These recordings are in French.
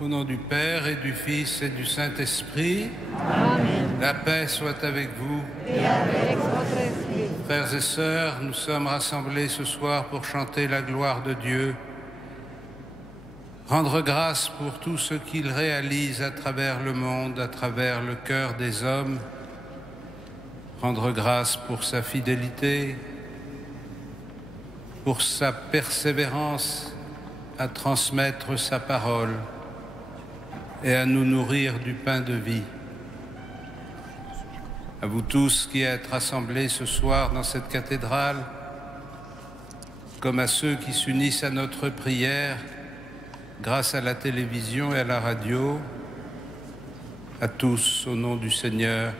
Au nom du Père et du Fils et du Saint-Esprit, Amen. la paix soit avec vous. Et avec votre esprit. Frères et sœurs, nous sommes rassemblés ce soir pour chanter la gloire de Dieu, rendre grâce pour tout ce qu'il réalise à travers le monde, à travers le cœur des hommes, rendre grâce pour sa fidélité, pour sa persévérance à transmettre sa parole et à nous nourrir du pain de vie. À vous tous qui êtes rassemblés ce soir dans cette cathédrale, comme à ceux qui s'unissent à notre prière grâce à la télévision et à la radio, à tous, au nom du Seigneur,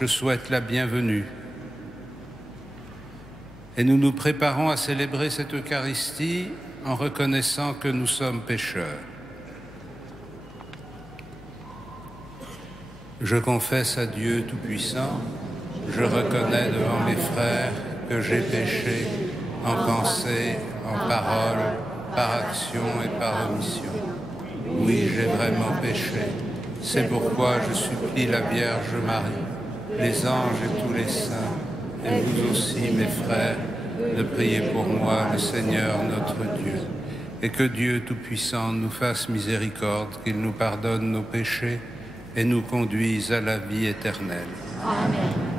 je souhaite la bienvenue. Et nous nous préparons à célébrer cette Eucharistie en reconnaissant que nous sommes pécheurs. Je confesse à Dieu Tout-Puissant, je reconnais devant mes frères que j'ai péché en pensée, en parole, par action et par omission. Oui, j'ai vraiment péché. C'est pourquoi je supplie la Vierge Marie, les anges et tous les saints, et vous aussi, mes frères, de prier pour moi, le Seigneur notre Dieu, et que Dieu Tout-Puissant nous fasse miséricorde, qu'il nous pardonne nos péchés et nous conduise à la vie éternelle. Amen.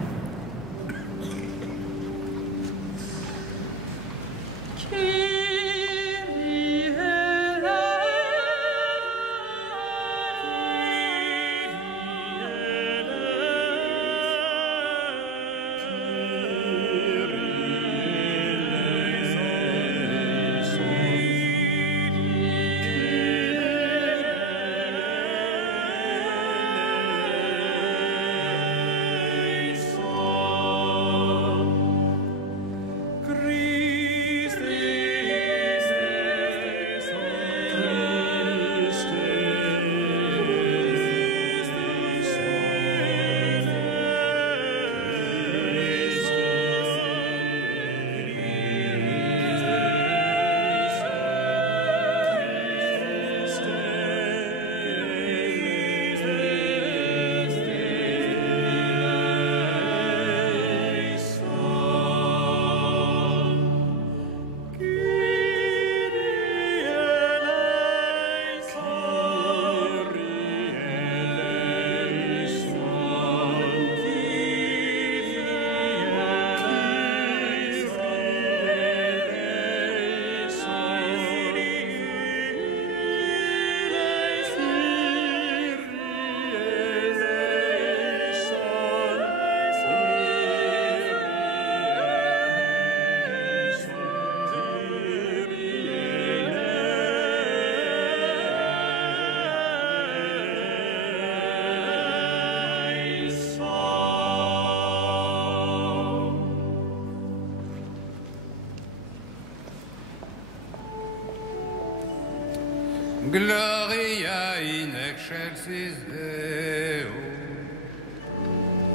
Gloria in excelsis Deo.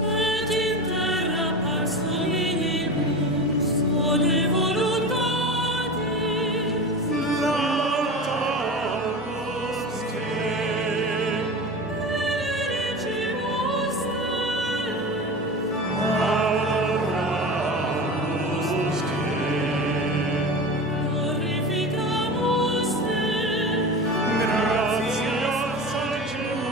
Et in terra pax omnibus, soli voluntatis. Laudamus te. Benedicimus te. Adoramus te. Glorificamus te. Gratias ad Deus.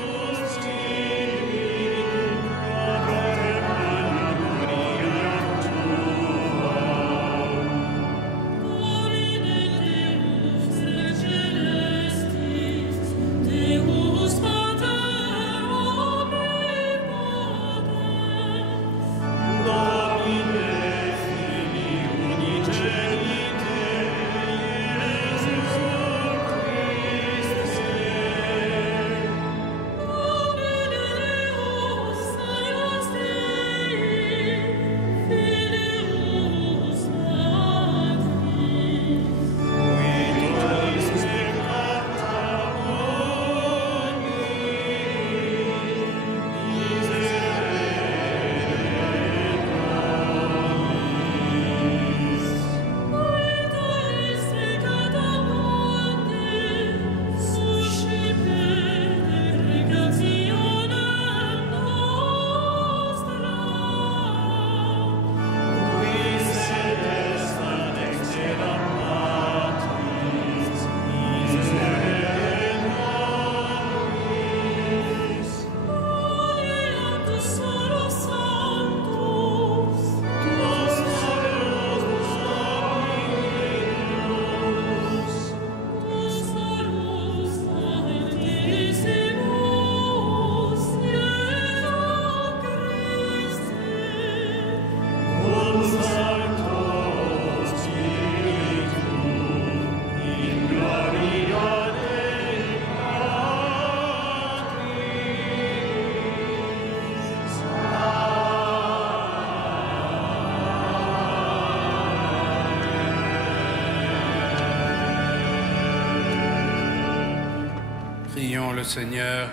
prions le Seigneur.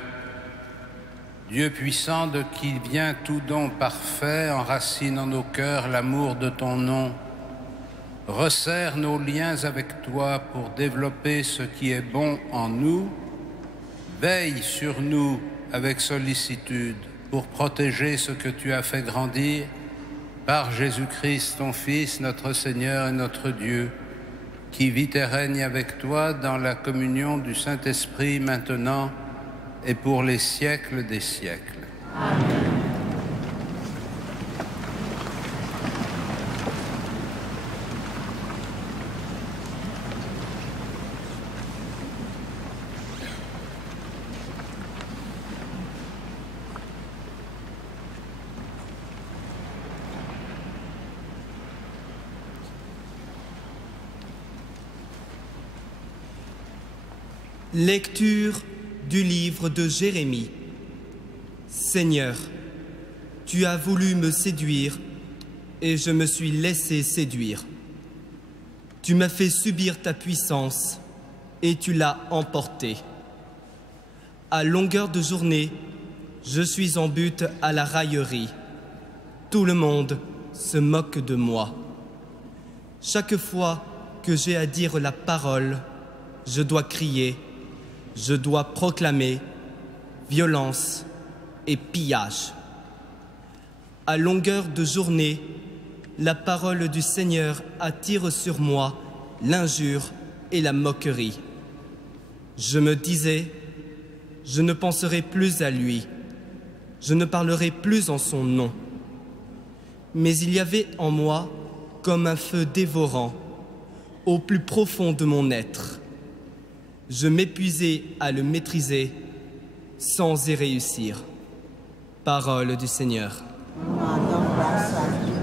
Dieu puissant, de qui vient tout don parfait, enracine en nos cœurs l'amour de ton nom. Resserre nos liens avec toi pour développer ce qui est bon en nous. Veille sur nous avec sollicitude pour protéger ce que tu as fait grandir par Jésus-Christ, ton Fils, notre Seigneur et notre Dieu, qui vit et règne avec toi dans la communion du Saint-Esprit maintenant et pour les siècles des siècles. Amen. Lecture du livre de Jérémie. Seigneur, tu as voulu me séduire et je me suis laissé séduire. Tu m'as fait subir ta puissance et tu l'as emporté. À longueur de journée, je suis en butte à la raillerie. Tout le monde se moque de moi. Chaque fois que j'ai à dire la parole, je dois crier, je dois proclamer violence et pillage. À longueur de journée, la parole du Seigneur attire sur moi l'injure et la moquerie. Je me disais, je ne penserai plus à lui, je ne parlerai plus en son nom. Mais il y avait en moi comme un feu dévorant, au plus profond de mon être. Je m'épuisais à le maîtriser sans y réussir. Parole du Seigneur. Rendons grâce à Dieu.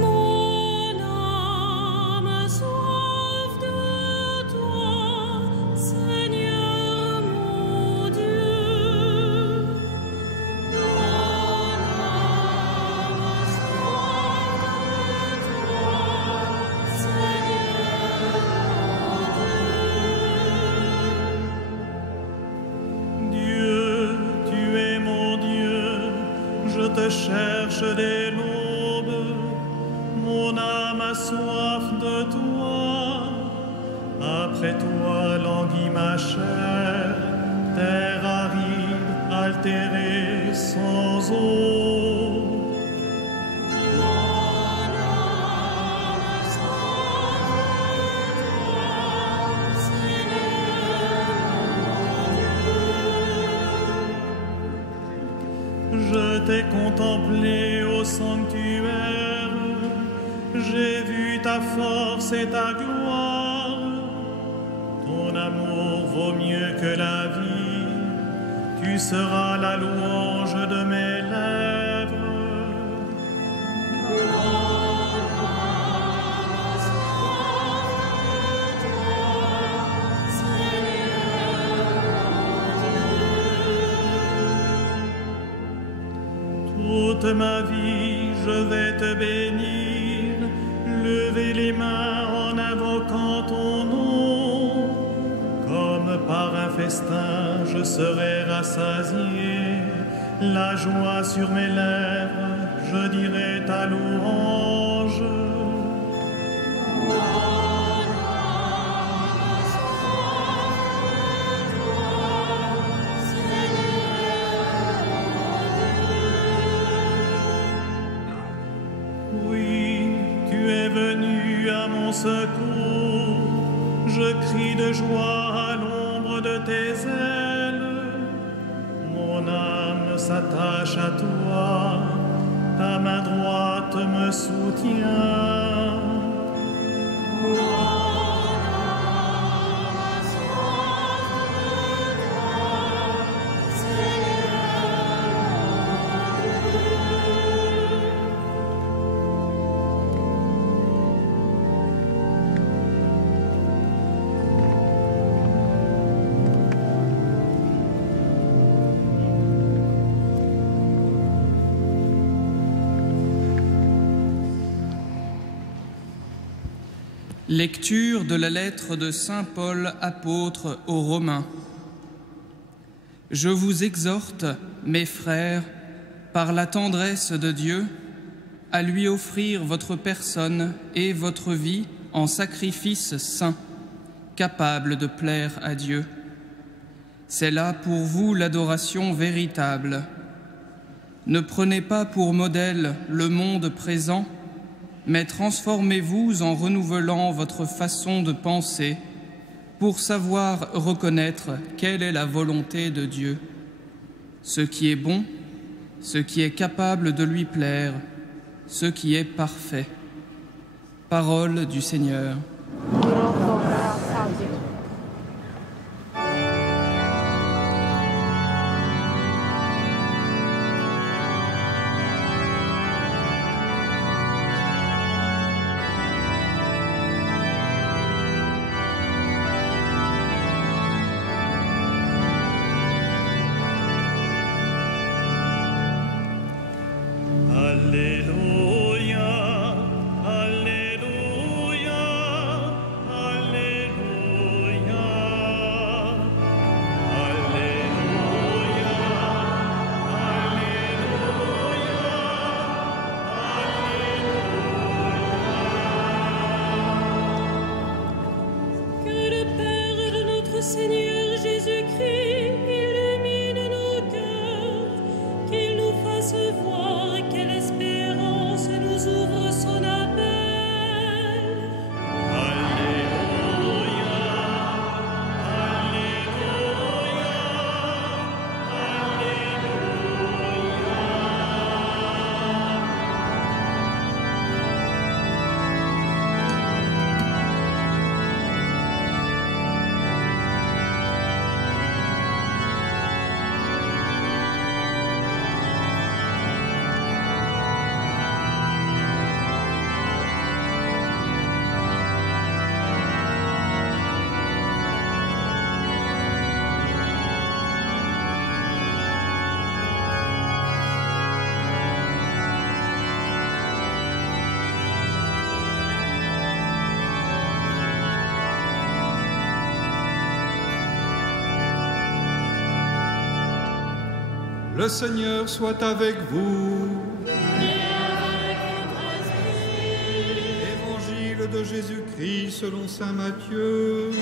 Mon âme soif de toi, Seigneur mon Dieu. Mon âme soif de toi, Seigneur mon Dieu. Dieu, tu es mon Dieu, je te cherche dès l'aube. Mon âme a soif de toi, après toi languit ma chair, terre aride, altérée, sans eau. Mon âme a soif de toi, Seigneur mon Dieu. Je t'ai contemplé au sanctuaire, j'ai vu ta force et ta gloire. Ton amour vaut mieux que la vie, tu seras la louange de mes lèvres. Toute ma vie, je vais te bénir, lever les mains en invoquant ton nom. Comme par un festin, je serai rassasié, la joie sur mes lèvres, je dirai ta louange. Oui, tu es venu à mon secours, je crie de joie à l'ombre de tes ailes. Mon âme s'attache à toi, ta main droite me soutient. Lecture de la lettre de saint Paul, apôtre aux Romains. Je vous exhorte, mes frères, par la tendresse de Dieu, à lui offrir votre personne et votre vie en sacrifice saint, capable de plaire à Dieu. C'est là pour vous l'adoration véritable. Ne prenez pas pour modèle le monde présent, mais transformez-vous en renouvelant votre façon de penser pour savoir reconnaître quelle est la volonté de Dieu, ce qui est bon, ce qui est capable de lui plaire, ce qui est parfait. Parole du Seigneur. Le Seigneur soit avec vous. Évangile de Jésus-Christ selon saint Matthieu.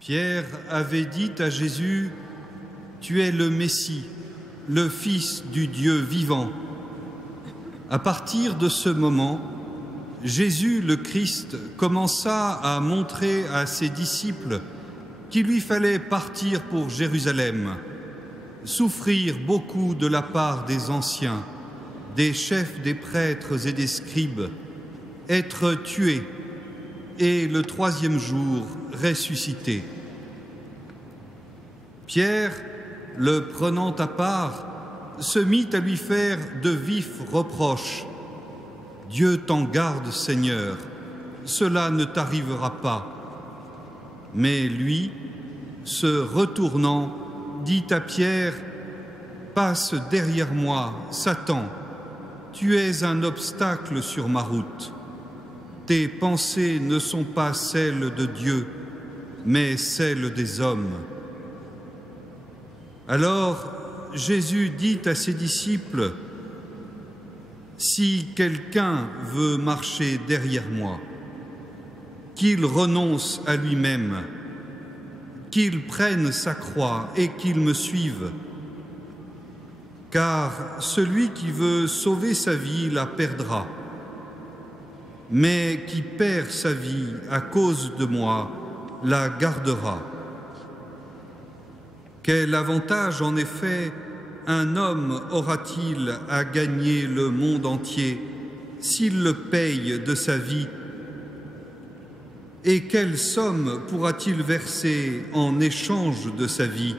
Pierre avait dit à Jésus, « Tu es le Messie, le Fils du Dieu vivant. » À partir de ce moment, Jésus le Christ commença à montrer à ses disciples qu'il lui fallait partir pour Jérusalem, souffrir beaucoup de la part des anciens, des chefs des prêtres et des scribes, être tué et le troisième jour ressuscité. Pierre, le prenant à part, se mit à lui faire de vifs reproches. « Dieu t'en garde, Seigneur, cela ne t'arrivera pas. » Mais lui, se retournant, dit à Pierre, « Passe derrière moi, Satan, tu es un obstacle sur ma route. Tes pensées ne sont pas celles de Dieu, mais celles des hommes. » Alors Jésus dit à ses disciples, « Si quelqu'un veut marcher derrière moi, qu'il renonce à lui-même, qu'il prenne sa croix et qu'il me suive. Car celui qui veut sauver sa vie la perdra, mais qui perd sa vie à cause de moi la gardera. Quel avantage, en effet, un homme aura-t-il à gagner le monde entier s'il le paye de sa vie? Et quelle somme pourra-t-il verser en échange de sa vie?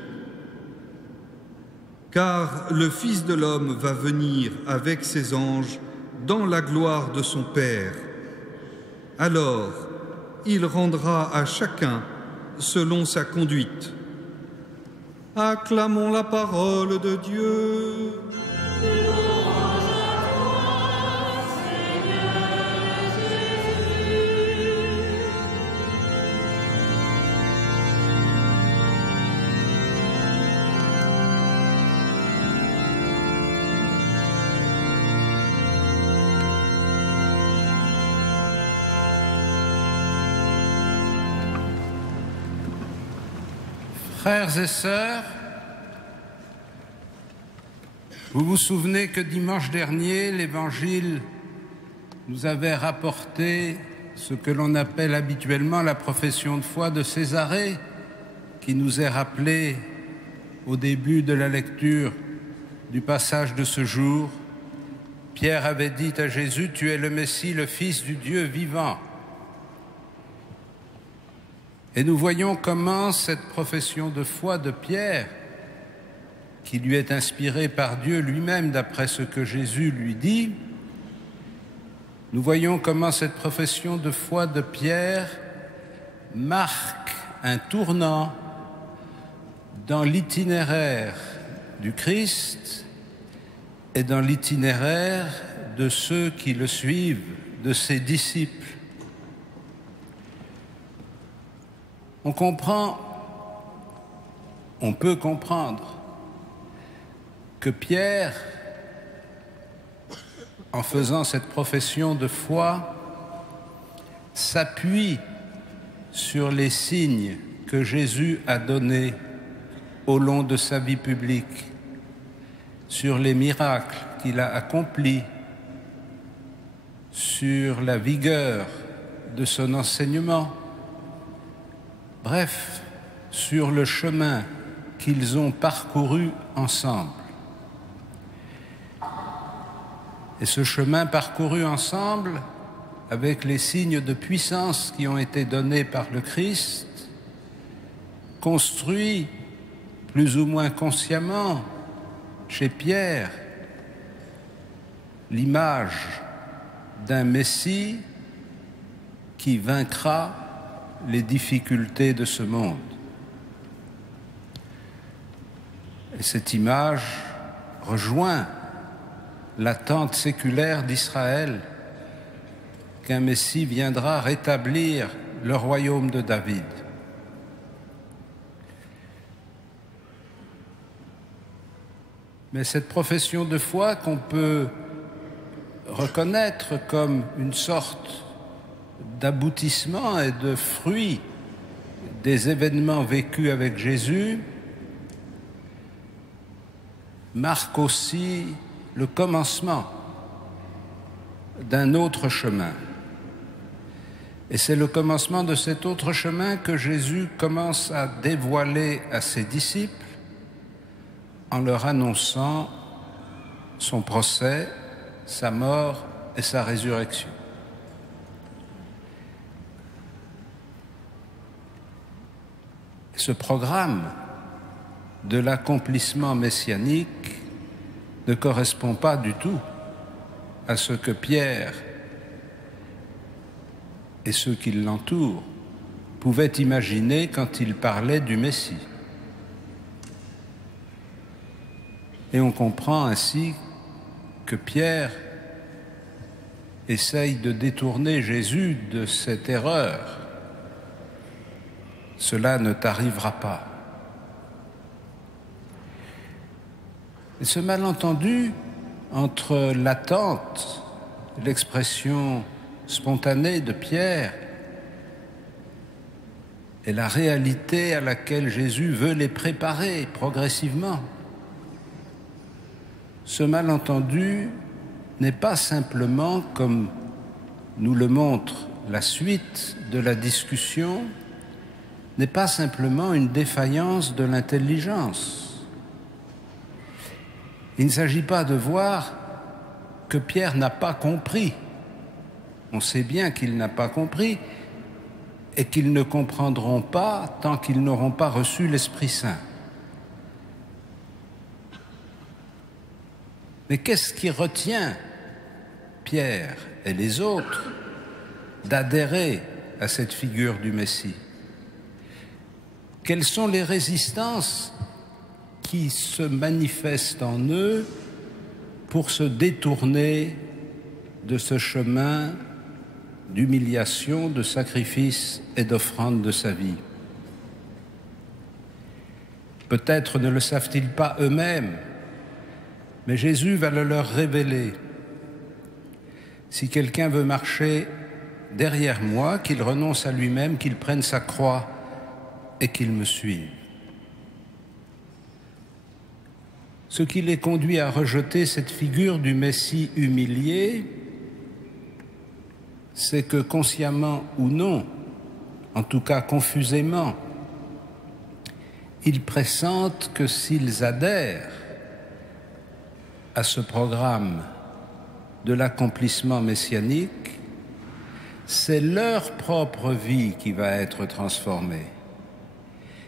Car le Fils de l'homme va venir avec ses anges dans la gloire de son Père. Alors, il rendra à chacun selon sa conduite. Acclamons la parole de Dieu. Frères et sœurs, vous vous souvenez que dimanche dernier, l'Évangile nous avait rapporté ce que l'on appelle habituellement la profession de foi de Césarée, qui nous est rappelée au début de la lecture du passage de ce jour. Pierre avait dit à Jésus, « Tu es le Messie, le Fils du Dieu vivant ». Et nous voyons comment cette profession de foi de Pierre, qui lui est inspirée par Dieu lui-même d'après ce que Jésus lui dit, nous voyons comment cette profession de foi de Pierre marque un tournant dans l'itinéraire du Christ et dans l'itinéraire de ceux qui le suivent, de ses disciples. On peut comprendre que Pierre, en faisant cette profession de foi, s'appuie sur les signes que Jésus a donnés au long de sa vie publique, sur les miracles qu'il a accomplis, sur la vigueur de son enseignement. Bref, sur le chemin qu'ils ont parcouru ensemble. Et ce chemin parcouru ensemble, avec les signes de puissance qui ont été donnés par le Christ, construit plus ou moins consciemment chez Pierre l'image d'un Messie qui vaincra les difficultés de ce monde. Et cette image rejoint l'attente séculaire d'Israël qu'un Messie viendra rétablir le royaume de David. Mais cette profession de foi qu'on peut reconnaître comme une sorte d'aboutissement et de fruit des événements vécus avec Jésus marque aussi le commencement d'un autre chemin. Et c'est le commencement de cet autre chemin que Jésus commence à dévoiler à ses disciples en leur annonçant son procès, sa mort et sa résurrection. Ce programme de l'accomplissement messianique ne correspond pas du tout à ce que Pierre et ceux qui l'entourent pouvaient imaginer quand ils parlaient du Messie. Et on comprend ainsi que Pierre essaye de détourner Jésus de cette erreur. Cela ne t'arrivera pas. Et ce malentendu entre l'attente, l'expression spontanée de Pierre et la réalité à laquelle Jésus veut les préparer progressivement, ce malentendu n'est pas simplement, comme nous le montre la suite de la discussion, n'est pas simplement une défaillance de l'intelligence. Il ne s'agit pas de voir que Pierre n'a pas compris. On sait bien qu'il n'a pas compris et qu'ils ne comprendront pas tant qu'ils n'auront pas reçu l'Esprit Saint. Mais qu'est-ce qui retient Pierre et les autres d'adhérer à cette figure du Messie? Quelles sont les résistances qui se manifestent en eux pour se détourner de ce chemin d'humiliation, de sacrifice et d'offrande de sa vie? Peut-être ne le savent-ils pas eux-mêmes, mais Jésus va le leur révéler. Si quelqu'un veut marcher derrière moi, qu'il renonce à lui-même, qu'il prenne sa croix et qu'il me suive. Ce qui les conduit à rejeter cette figure du Messie humilié, c'est que consciemment ou non, en tout cas confusément, ils pressentent que s'ils adhèrent à ce programme de l'accomplissement messianique, c'est leur propre vie qui va être transformée.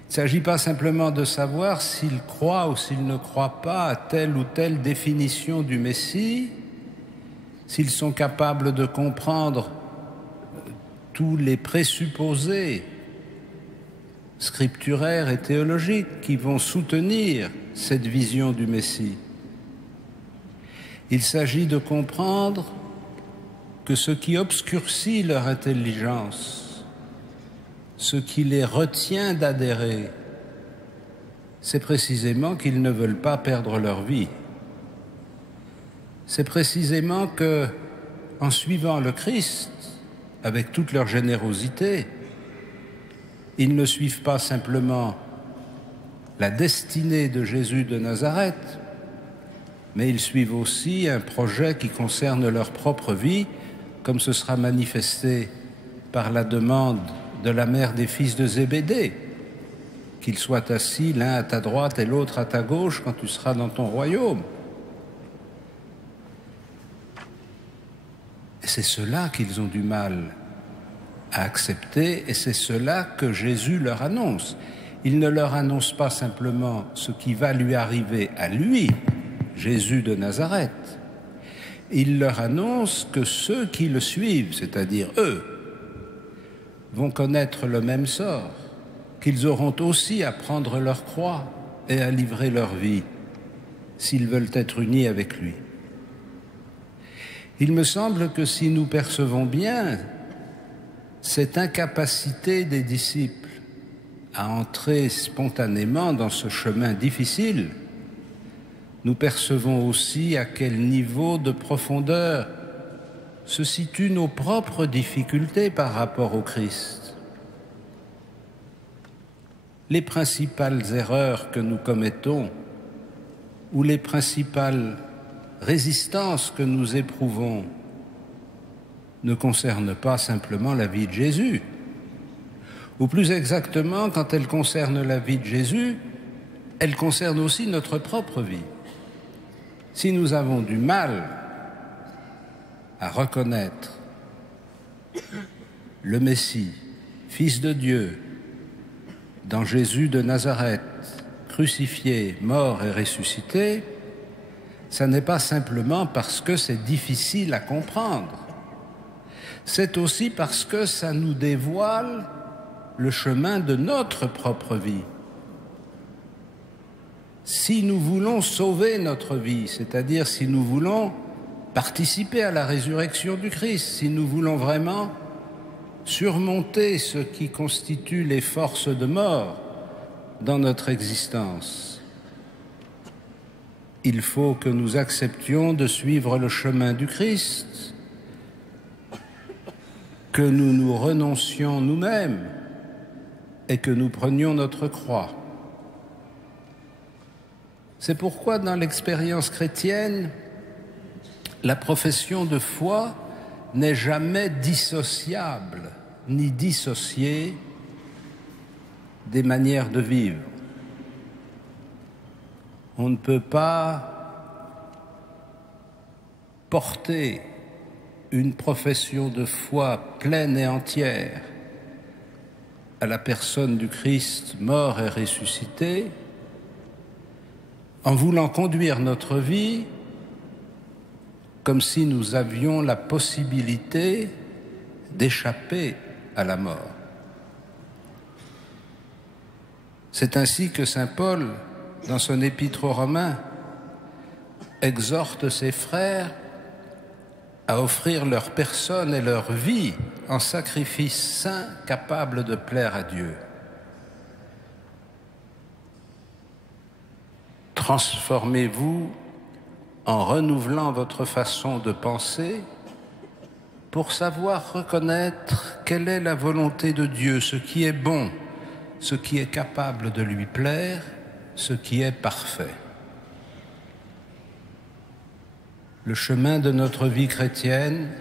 Il ne s'agit pas simplement de savoir s'ils croient ou s'ils ne croient pas à telle ou telle définition du Messie, s'ils sont capables de comprendre tous les présupposés scripturaires et théologiques qui vont soutenir cette vision du Messie. Il s'agit de comprendre que ce qui obscurcit leur intelligence, ce qui les retient d'adhérer, c'est précisément qu'ils ne veulent pas perdre leur vie. C'est précisément que, en suivant le Christ, avec toute leur générosité, ils ne suivent pas simplement la destinée de Jésus de Nazareth, mais ils suivent aussi un projet qui concerne leur propre vie, comme ce sera manifesté par la demande de la mère des fils de Zébédée, qu'ils soient assis l'un à ta droite et l'autre à ta gauche quand tu seras dans ton royaume. Et c'est cela qu'ils ont du mal à accepter, et c'est cela que Jésus leur annonce. Il ne leur annonce pas simplement ce qui va lui arriver à lui, Jésus de Nazareth. Il leur annonce que ceux qui le suivent, c'est-à-dire eux, vont connaître le même sort, qu'ils auront aussi à prendre leur croix et à livrer leur vie, s'ils veulent être unis avec lui. Il me semble que si nous percevons bien cette incapacité des disciples à entrer spontanément dans ce chemin difficile, nous percevons aussi à quel niveau de profondeur se situent nos propres difficultés par rapport au Christ. Les principales erreurs que nous commettons ou les principales résistances que nous éprouvons ne concernent pas simplement la vie de Jésus. Ou plus exactement, quand elles concernent la vie de Jésus, elles concernent aussi notre propre vie. Si nous avons du mal à reconnaître le Messie, Fils de Dieu, dans Jésus de Nazareth, crucifié, mort et ressuscité, ça n'est pas simplement parce que c'est difficile à comprendre. C'est aussi parce que ça nous dévoile le chemin de notre propre vie. Si nous voulons sauver notre vie, c'est-à-dire si nous voulons participer à la résurrection du Christ, si nous voulons vraiment surmonter ce qui constitue les forces de mort dans notre existence, il faut que nous acceptions de suivre le chemin du Christ, que nous nous renoncions nous-mêmes et que nous prenions notre croix. C'est pourquoi dans l'expérience chrétienne, la profession de foi n'est jamais dissociable ni dissociée des manières de vivre. On ne peut pas porter une profession de foi pleine et entière à la personne du Christ mort et ressuscité en voulant conduire notre vie comme si nous avions la possibilité d'échapper à la mort. C'est ainsi que saint Paul, dans son épître aux Romains, exhorte ses frères à offrir leur personne et leur vie en sacrifice saint capable de plaire à Dieu. Transformez-vous en renouvelant votre façon de penser pour savoir reconnaître quelle est la volonté de Dieu, ce qui est bon, ce qui est capable de lui plaire, ce qui est parfait. Le chemin de notre vie chrétienne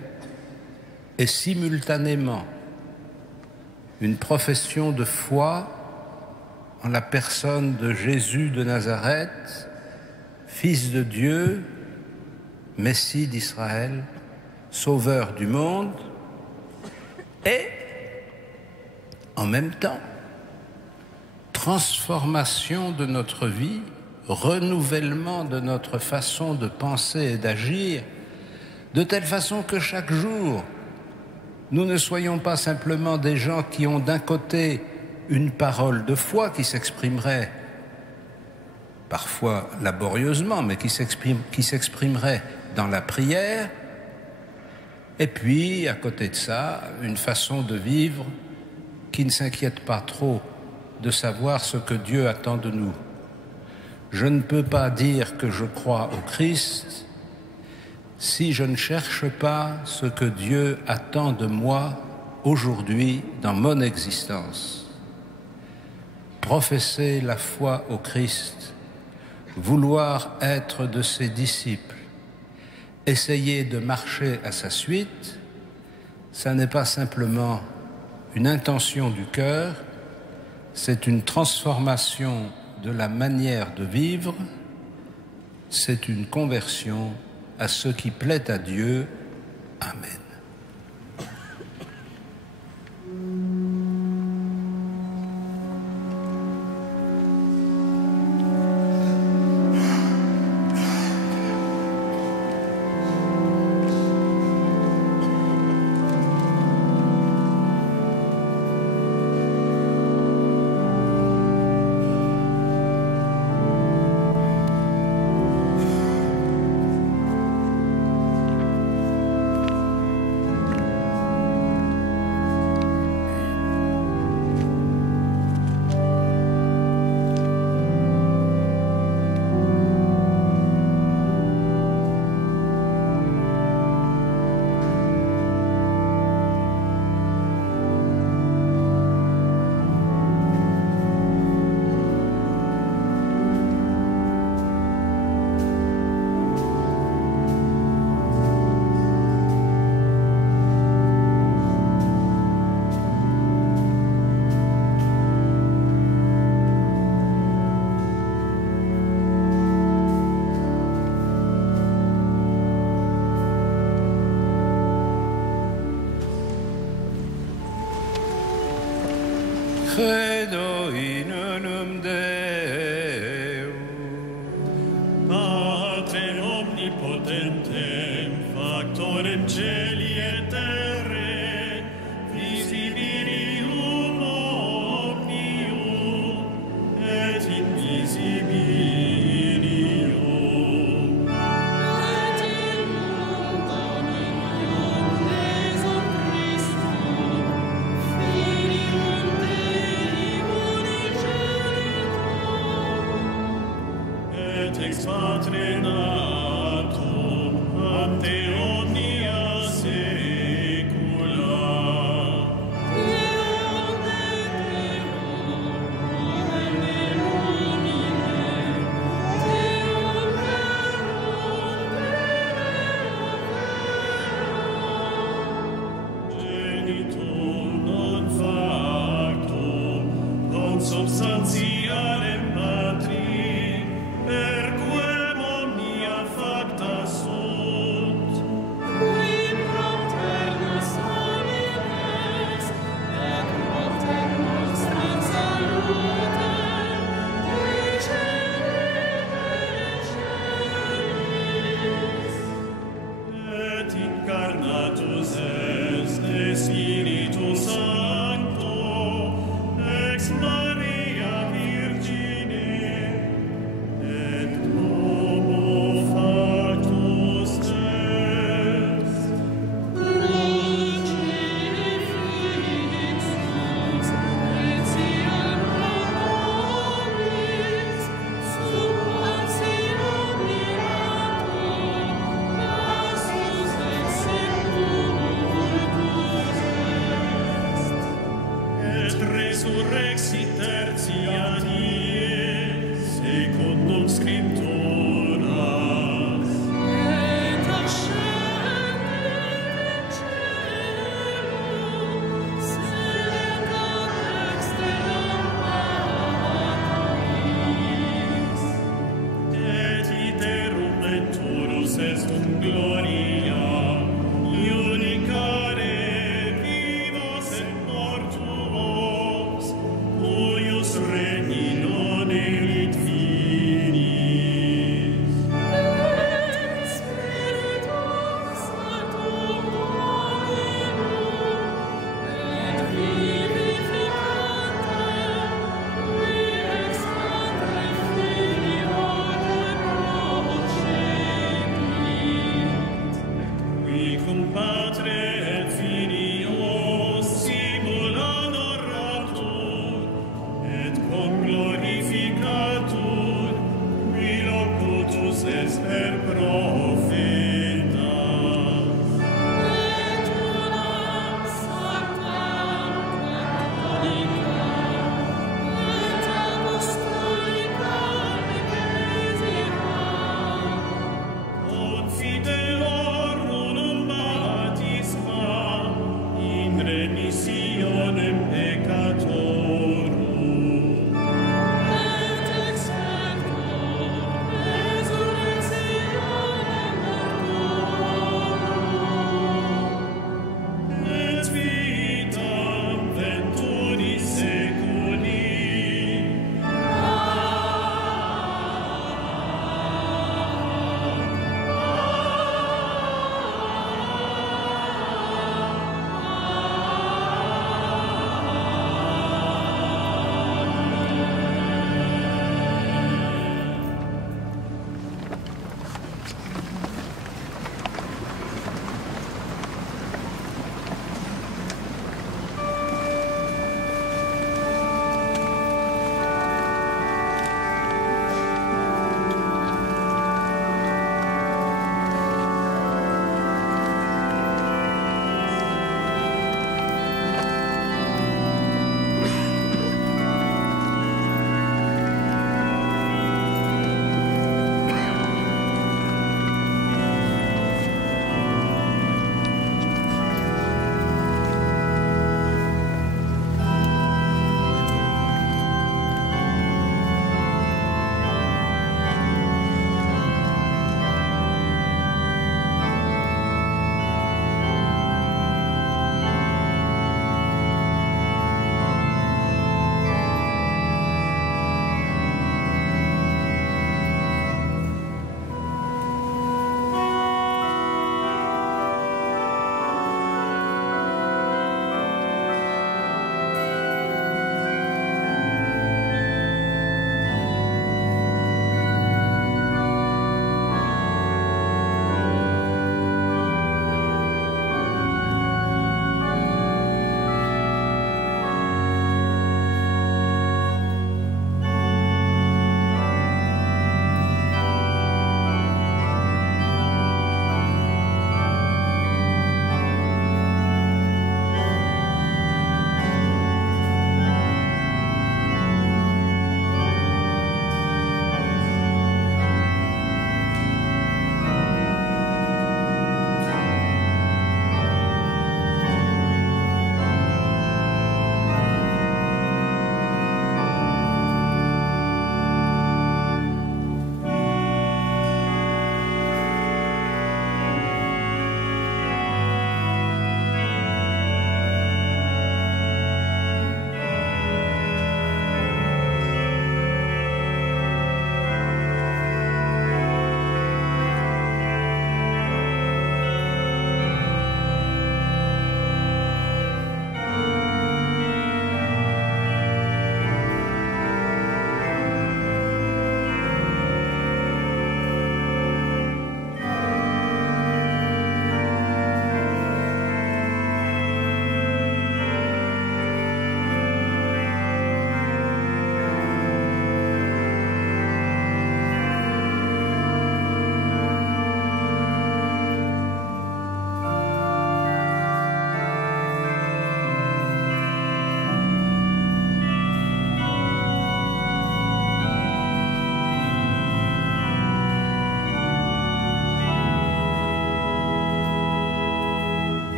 est simultanément une profession de foi en la personne de Jésus de Nazareth, Fils de Dieu, Messie d'Israël, Sauveur du monde, et en même temps, transformation de notre vie, renouvellement de notre façon de penser et d'agir, de telle façon que chaque jour, nous ne soyons pas simplement des gens qui ont d'un côté une parole de foi qui s'exprimerait parfois laborieusement, mais qui s'exprimerait dans la prière, et puis, à côté de ça, une façon de vivre qui ne s'inquiète pas trop de savoir ce que Dieu attend de nous. Je ne peux pas dire que je crois au Christ si je ne cherche pas ce que Dieu attend de moi aujourd'hui dans mon existence. Professer la foi au Christ, vouloir être de ses disciples, essayer de marcher à sa suite, ça n'est pas simplement une intention du cœur, c'est une transformation de la manière de vivre, c'est une conversion à ce qui plaît à Dieu. Amen. Credo in unum Deum, Patrem omnipotentem, factorem celi et terrae, visibilium omnium, et invisibilium. Et in mundo nimium Jesum Christum, Filium Dei unigenitum, et ex Patre natum ante omnia saecula. Deum de Deum, nomen umile, Deum verum, Genitum non factum, non substantialem Patri, per quem omnia facta sunt. Qui propter nos homines, et propter nostra salutem, decedit in celis.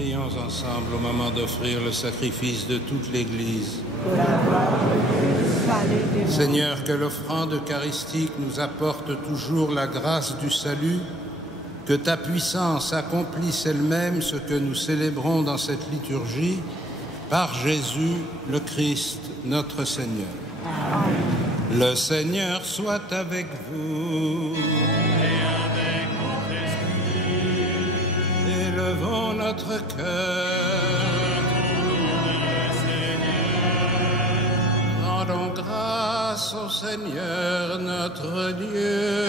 Prions ensemble au moment d'offrir le sacrifice de toute l'Église. Seigneur, que l'offrande eucharistique nous apporte toujours la grâce du salut, que ta puissance accomplisse elle-même ce que nous célébrons dans cette liturgie, par Jésus le Christ, notre Seigneur. Le Seigneur soit avec vous. Et avec votre esprit. Élevons notre cœur. Rendons grâce au Seigneur notre Dieu.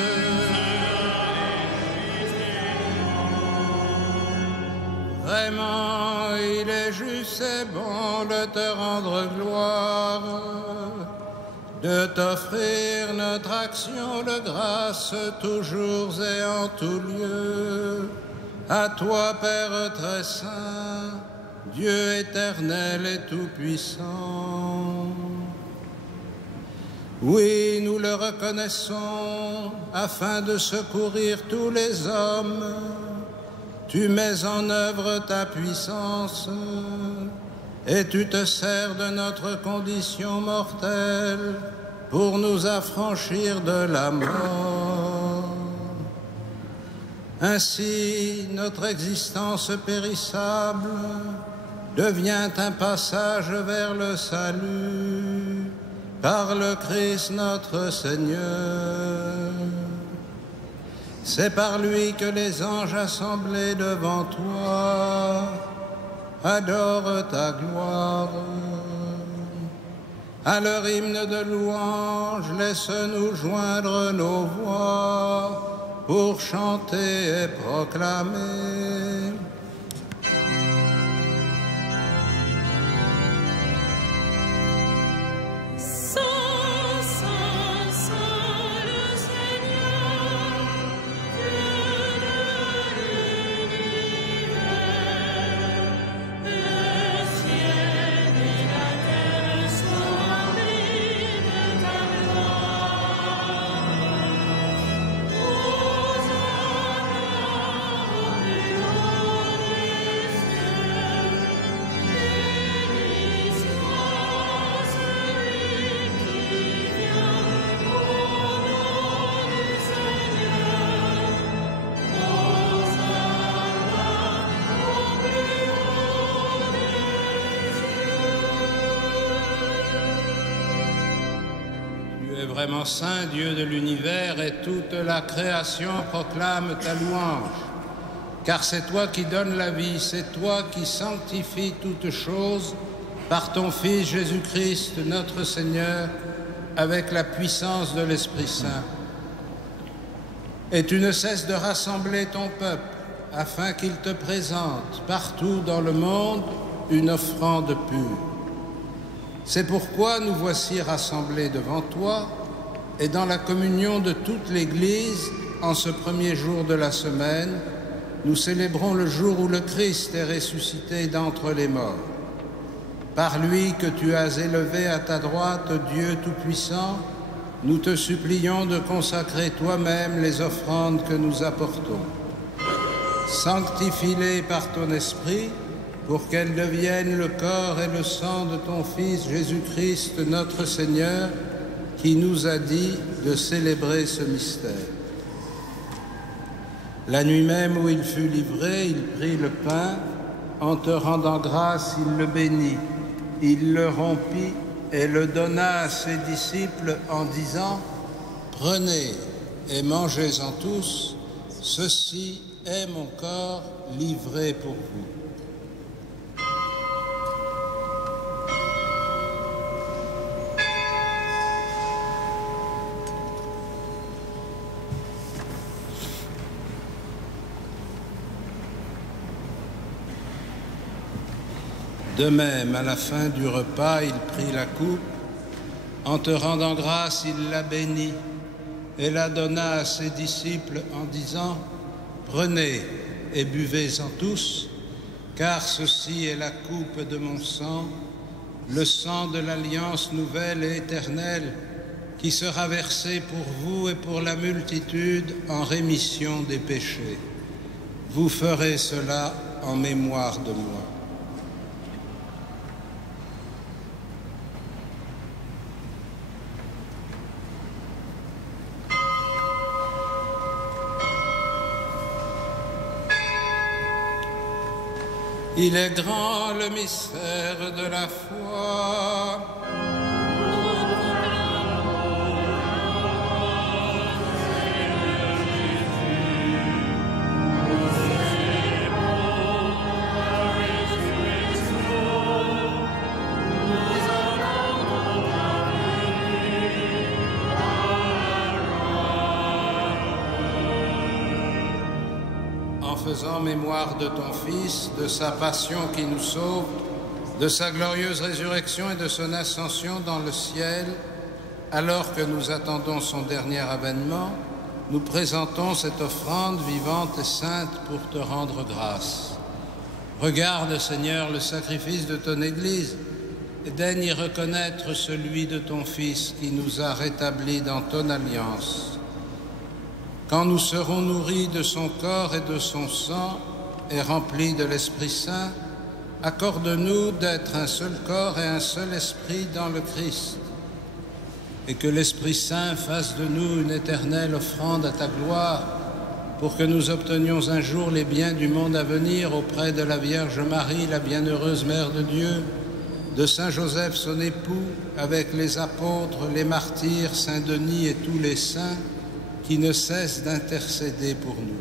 Vraiment, il est juste et bon de te rendre gloire, de t'offrir notre action de grâce toujours et en tout lieu. À toi, Père très saint, Dieu éternel et tout-puissant. Oui, nous le reconnaissons, afin de secourir tous les hommes, tu mets en œuvre ta puissance et tu te sers de notre condition mortelle pour nous affranchir de la mort. Ainsi, notre existence périssable devient un passage vers le salut par le Christ notre Seigneur. C'est par lui que les anges assemblés devant toi adorent ta gloire. À leur hymne de louange, laisse-nous joindre nos voix pour chanter et proclamer. Vraiment saint, Dieu de l'univers, et toute la création proclame ta louange. Car c'est toi qui donnes la vie, c'est toi qui sanctifies toutes choses par ton Fils Jésus-Christ, notre Seigneur, avec la puissance de l'Esprit Saint. Et tu ne cesses de rassembler ton peuple, afin qu'il te présente partout dans le monde une offrande pure. C'est pourquoi nous voici rassemblés devant toi, et dans la communion de toute l'Église, en ce premier jour de la semaine, nous célébrons le jour où le Christ est ressuscité d'entre les morts. Par lui que tu as élevé à ta droite, Dieu Tout-Puissant, nous te supplions de consacrer toi-même les offrandes que nous apportons. Sanctifie-les par ton Esprit, pour qu'elles deviennent le corps et le sang de ton Fils Jésus-Christ, notre Seigneur, qui nous a dit de célébrer ce mystère. La nuit même où il fut livré, il prit le pain, en te rendant grâce, il le bénit, il le rompit et le donna à ses disciples en disant : « Prenez et mangez-en tous, ceci est mon corps livré pour vous. » De même, à la fin du repas, il prit la coupe. En te rendant grâce, il la bénit et la donna à ses disciples en disant : « Prenez et buvez-en tous, car ceci est la coupe de mon sang, le sang de l'alliance nouvelle et éternelle, qui sera versé pour vous et pour la multitude en rémission des péchés. Vous ferez cela en mémoire de moi. Il est grand le mystère de la foi. En faisant mémoire de ton Fils, de sa passion qui nous sauve, de sa glorieuse résurrection et de son ascension dans le ciel, alors que nous attendons son dernier avènement, nous présentons cette offrande vivante et sainte pour te rendre grâce. Regarde, Seigneur, le sacrifice de ton Église et daigne y reconnaître celui de ton Fils qui nous a rétablis dans ton alliance. Quand nous serons nourris de son corps et de son sang et remplis de l'Esprit Saint, accorde-nous d'être un seul corps et un seul esprit dans le Christ, et que l'Esprit Saint fasse de nous une éternelle offrande à ta gloire, pour que nous obtenions un jour les biens du monde à venir auprès de la Vierge Marie, la bienheureuse Mère de Dieu, de Saint Joseph son époux, avec les apôtres, les martyrs, Saint Denis et tous les saints, qui ne cesse d'intercéder pour nous.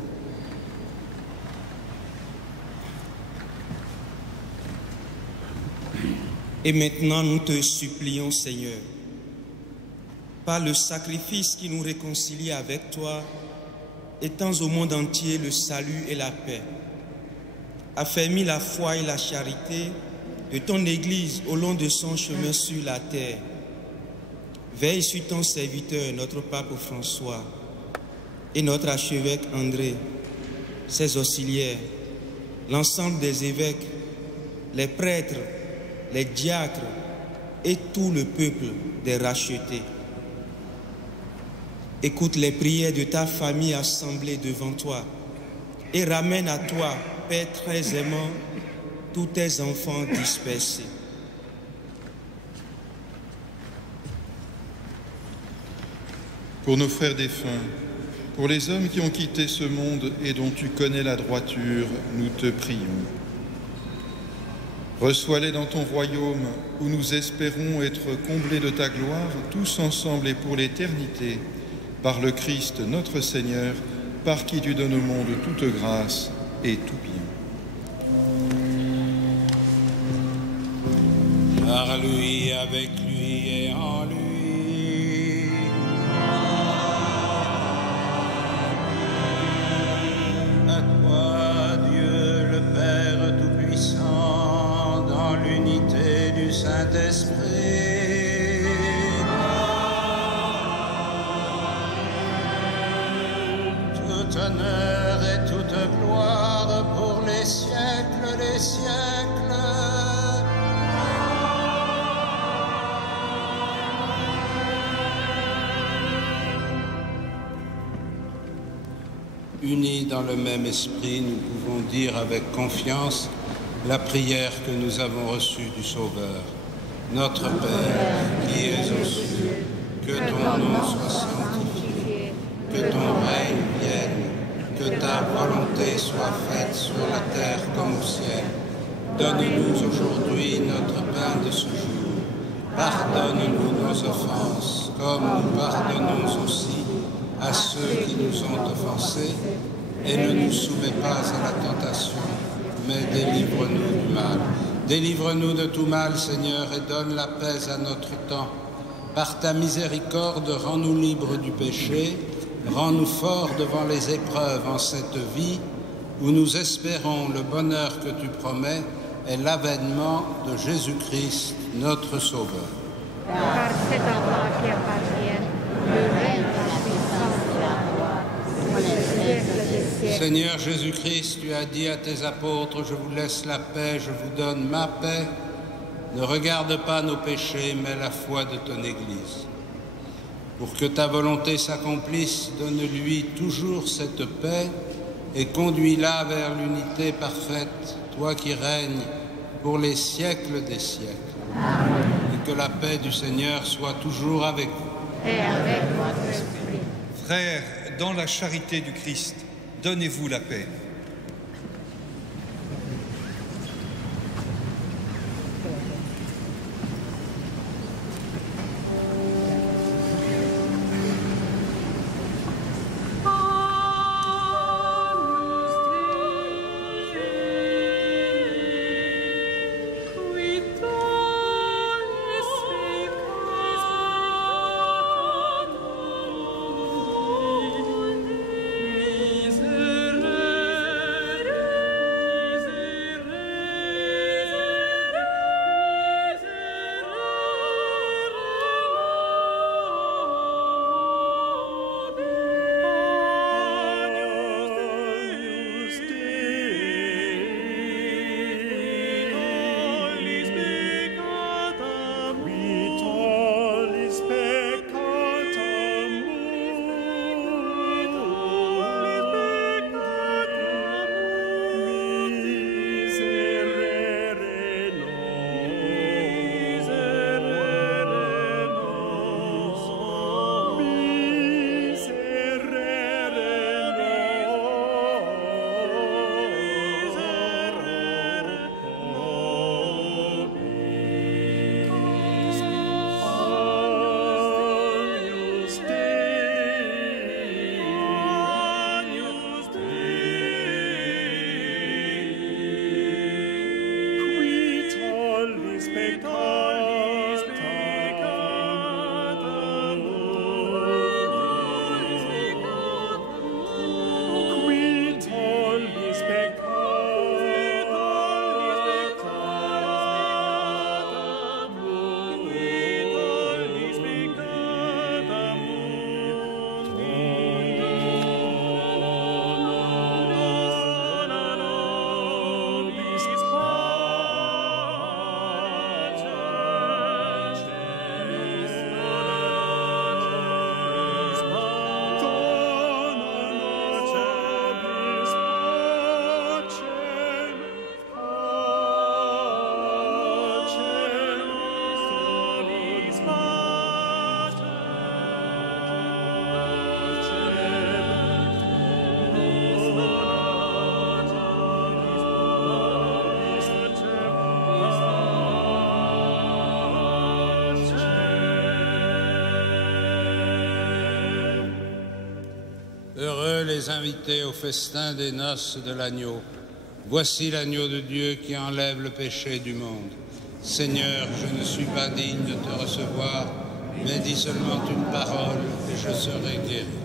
Et maintenant, nous te supplions, Seigneur, par le sacrifice qui nous réconcilie avec toi, étends au monde entier le salut et la paix. Affermis la foi et la charité de ton Église au long de son chemin sur la terre. Veille sur ton serviteur, notre pape François, et notre archevêque André, ses auxiliaires, l'ensemble des évêques, les prêtres, les diacres et tout le peuple des rachetés. Écoute les prières de ta famille assemblée devant toi et ramène à toi, Père très aimant, tous tes enfants dispersés. Pour nos frères défunts, pour les hommes qui ont quitté ce monde et dont tu connais la droiture, nous te prions. Reçois-les dans ton royaume où nous espérons être comblés de ta gloire, tous ensemble et pour l'éternité, par le Christ notre Seigneur, par qui tu donnes au monde toute grâce et tout bien. Par lui, avec lui et en lui. À toi, Dieu le Père Tout-Puissant, dans l'unité du Saint-Esprit. Tout honneur et toute gloire pour les siècles des siècles. Unis dans le même esprit, nous pouvons dire avec confiance la prière que nous avons reçue du Sauveur. Notre Père, qui es aux cieux, que ton nom soit sanctifié, que ton règne vienne, que ta volonté soit faite sur la terre comme au ciel. Donne-nous aujourd'hui notre pain de ce jour. Pardonne-nous nos offenses, comme nous pardonnons aussi à ceux qui nous ont offensés, et ne nous soumets pas à la tentation, mais délivre-nous du mal. Délivre-nous de tout mal, Seigneur, et donne la paix à notre temps. Par ta miséricorde, rends-nous libres du péché, rends-nous forts devant les épreuves en cette vie, où nous espérons le bonheur que tu promets et l'avènement de Jésus-Christ, notre Sauveur. Car c'est à toi qui appartient le règne, la puissance et la gloire, pour les siècles des siècles. Seigneur Jésus-Christ, tu as dit à tes apôtres, je vous laisse la paix, je vous donne ma paix. Ne regarde pas nos péchés, mais la foi de ton Église. Pour que ta volonté s'accomplisse, donne-lui toujours cette paix et conduis-la vers l'unité parfaite, toi qui règnes pour les siècles des siècles. Et que la paix du Seigneur soit toujours avec vous. Et avec votre esprit. Frères, dans la charité du Christ, donnez-vous la paix. Heureux les invités au festin des noces de l'agneau. Voici l'agneau de Dieu qui enlève le péché du monde. Seigneur, je ne suis pas digne de te recevoir, mais dis seulement une parole et je serai guéri.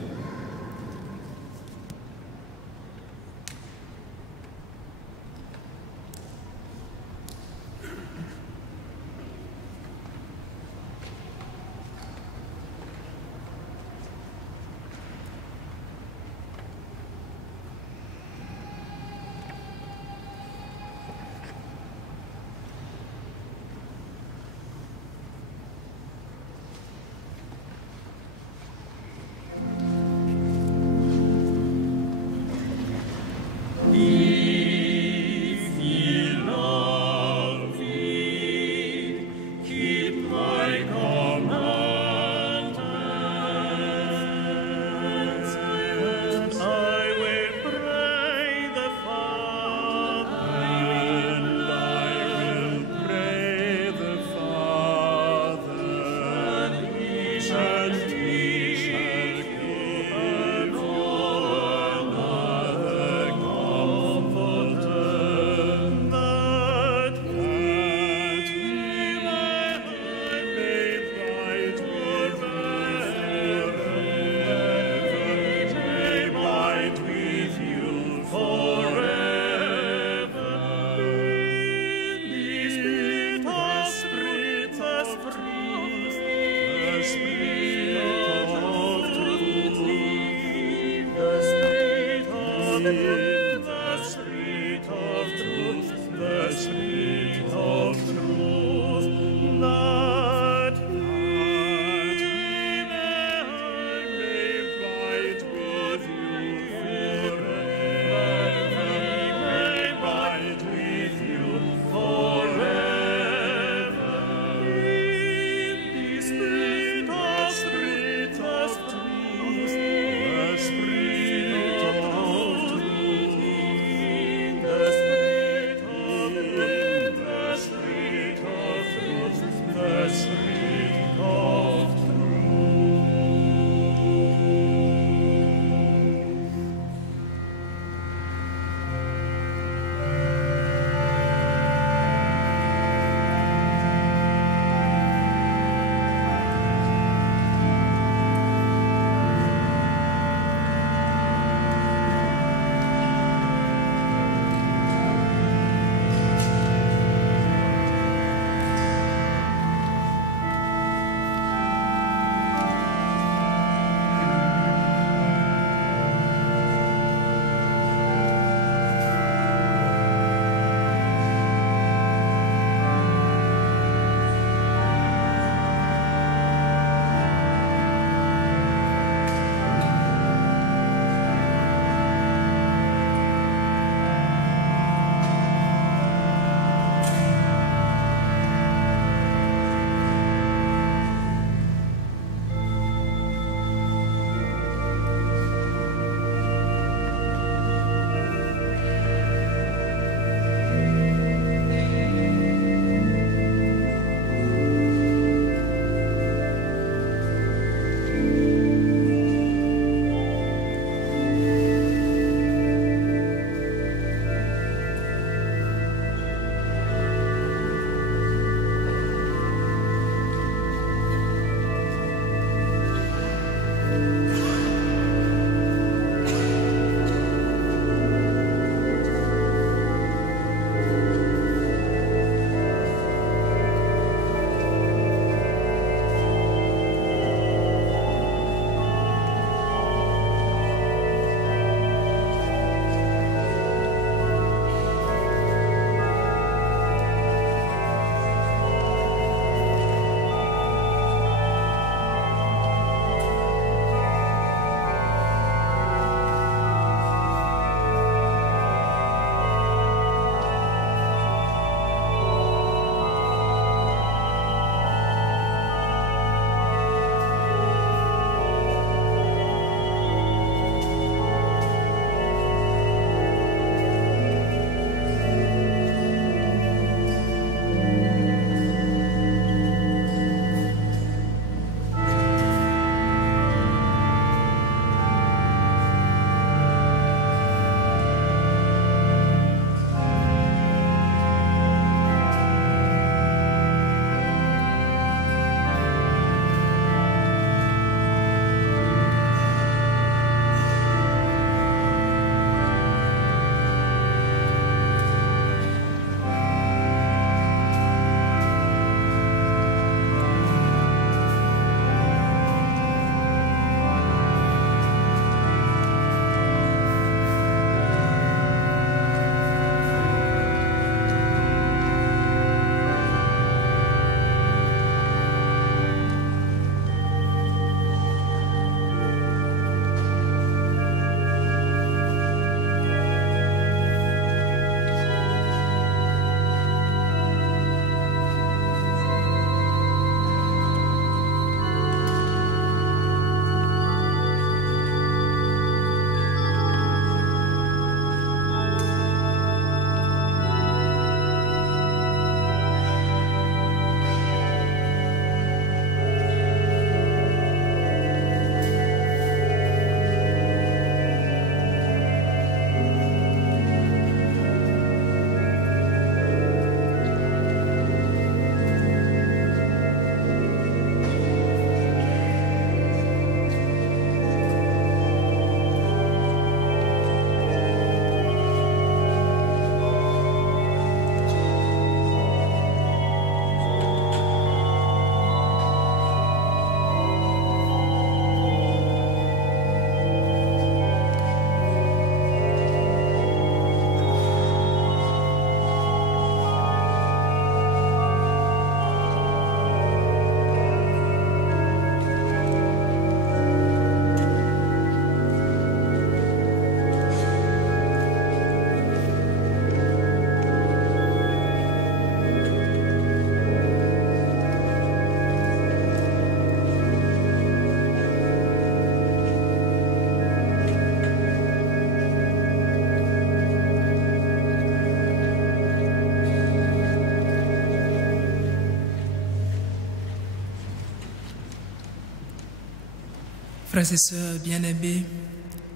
Frères et sœurs bien-aimés,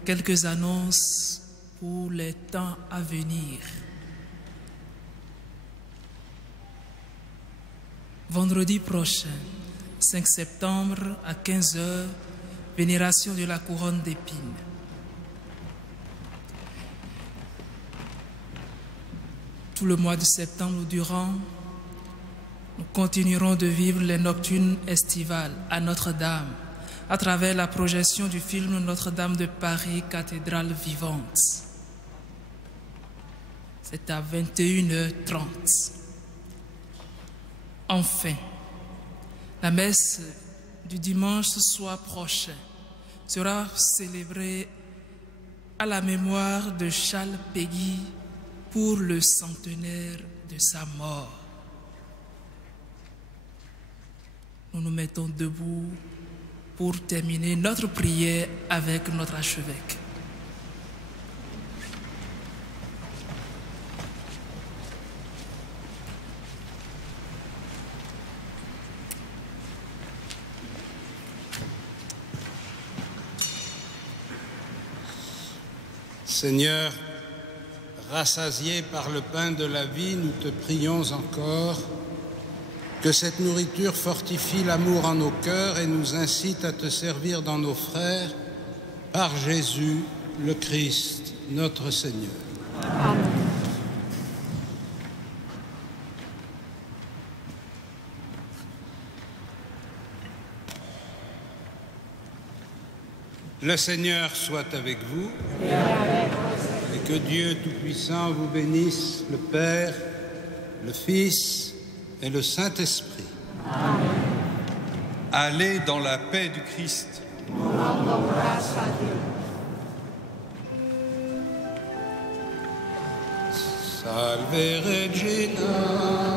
quelques annonces pour les temps à venir. Vendredi prochain, 5 septembre à 15 h, vénération de la couronne d'épines. Tout le mois de septembre durant, nous continuerons de vivre les nocturnes estivales à Notre-Dame à travers la projection du film Notre-Dame de Paris, cathédrale vivante. C'est à 21 h 30. Enfin, la messe du dimanche soir prochain sera célébrée à la mémoire de Charles Péguy pour le centenaire de sa mort. Nous nous mettons debout pour terminer notre prière avec notre archevêque. Seigneur, rassasiés par le pain de la vie, nous te prions encore que cette nourriture fortifie l'amour en nos cœurs et nous incite à te servir dans nos frères, par Jésus le Christ, notre Seigneur. Amen. Le Seigneur soit avec vous et que Dieu Tout-Puissant vous bénisse, le Père, le Fils et le Saint-Esprit. Amen. Allez dans la paix du Christ. Nous rendons grâce à Dieu. Salve Regina.